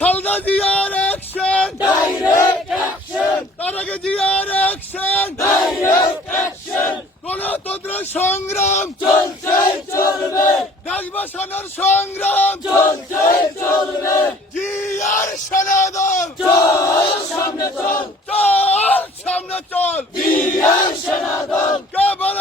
খালেদা জিয়ার action, direct action, Tarique জিয়ার action, direct action, গণতন্ত্র সংগ্রাম চলছে চলবে, দেশ বাঁচানোর সংগ্রাম চলছে চলবে, জিয়ার সেনাদল চল সামনে চল, চল সামনে চল, জিয়ার সেনাদল, কেবল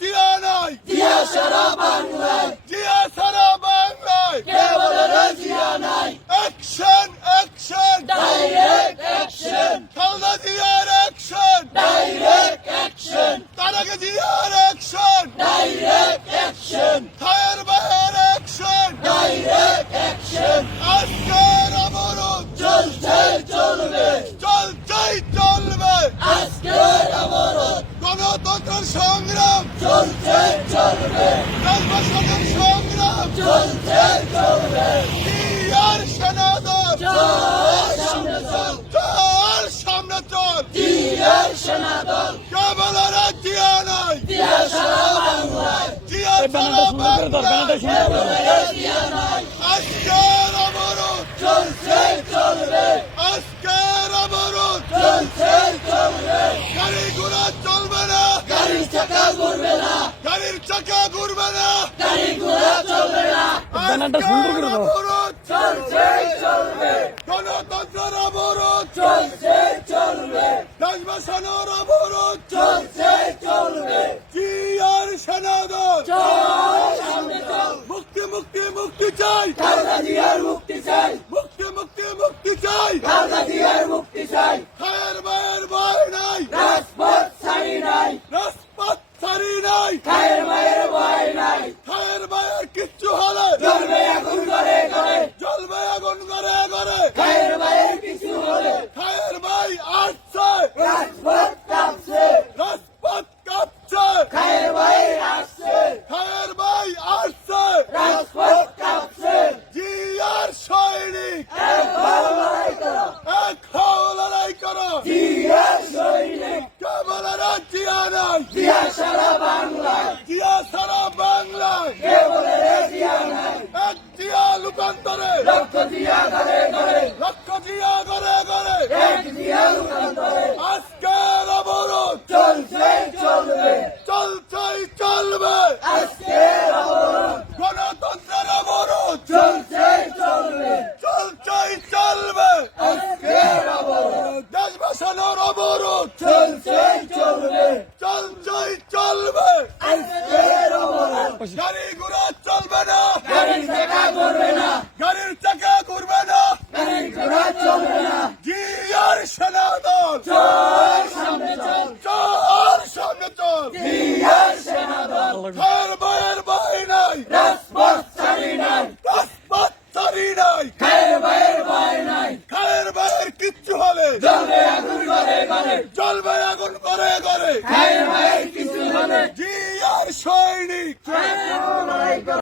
জিয়া নয়, জিয়া সারা বাংলায়, জিয়া সারা বাংলায়, কেবল জিয়া নাই, action action, direct action, Khaleda জিয়ার অ্যাকশন, ডাইরেক্ট অ্যাকশন, তারেক জিয়ার অ্যাকশন, ডাইরেক্ট অ্যাকশন, খায়ের ভাইয়ের অ্যাকশন, ডাইরেক্ট অ্যাকশন, আজকের অবরোধ চলছে চলবে, চলছেই চলবে, আজকের অবরোধ গণতন্ত্রের সংগ্রাম চলছে চলবে, দেশ বাঁচানোর সংগ্রাম চলছে চলবে, জিয়ার সেনাদল চল সামনে চল, চল সামনে চল, জিয়ার সেনাদল, কেবল জিয়া নয়, জিয়া সারা বাংলায়, জিয়া সারা বাংলায়, কেবল জিয়া নাই, আজকের অবরোধ চলছে চলবে, আজকের অবরোধ, চলছে চলবে, গাড়ি ঘোড়া চলবে না, গাড়ির চাকা ঘুরবে না, গাড়ির চাকা ঘুরবে না, গাড়ি ঘোড়া চলবে না, আজকের অবরোধ চলছে চলবে, গণতন্ত্রের অবরোধ, চলছে চলবে, দেশ বাঁচানোর অবরোধ, চলছে চলবে, জিয়ার সেনাদল চল সামনে চল, মুক্তি মুক্তি মুক্তি চাই, খালেদা জিয়ার মুক্তি চাই, মুক্তি মুক্তি মুক্তি চাই, খালেদা জিয়ার মুক্তি চাই, খায়ের ভাইয়ের ভয় নাই, রাজপথ ছাড়ি নাই, রাজপথ ছাড়ি নাই, খায়ের মায়ের ভয় নাই, খায়ের ভাইয়ের কিচ্ছু হলে জ্বলবে আগুন করে করে, জ্বলবে আগুন করে করে, খায়ের মায়ের কিছু হলে, খায়ের ভাই আসছে, রাজপথ কাঁপছে, রাজপথ কাঁপছে, খায়ের মায়ের আসছে, খায়ের ভাই আসছে, রাজপথ কাঁপছে, জিয়ার সৈনিক এক ভালো লড়াই করো, এক হও লড়াই করো, জিয়ার সৈনিক, কেবল জিয়া নাই, জিয়া সারা বাংলায়, জিয়া সারা বাংলায়, কেবল জিয়া নাই, এক জিয়া লোকান্তরে, লক্ষ জিয়া ঘরে ঘরে, লক্ষ জিয়া করে করে, এক জিয়া রূপান্তরে, আজকের অবরোধ চলছে চলবে, চলছেই চলবে, আজকের অবরোধ গণতন্ত্রের অবরোধ চলছে চলবে, চলছেই চলবে, আজকের অবরোধ দেশ বাঁচানোর অবরোধ চলছে চলবে, চলছেই চলবে, আজকের অবরোধ, গাড়ি ঘোড়া চলবে না, গাড়ির চাকা ঘুরবে না, গাড়ির চাকা ঘুরবে না, গাড়ির ঘোড়া চলবে না, জিয়ার সেনাদল চল সামনে চল, চল সামনে চল, জিয়ার সেনাদল, খায়ের ভাইয়ের ভয় নাই, রাজপথ ছাড়ি নাই, রাজপথ ছাড়ি নাই, খায়ের মায়ের ভয় নাই, খায়ের ভাইয়ের কিচ্ছু হলে জ্বলবে আগুন করে করে, জ্বলবে আগুন করে করে, খায়ের মায়ের কিছু হলে, জিয়ার সৈনিক লড়াই করো।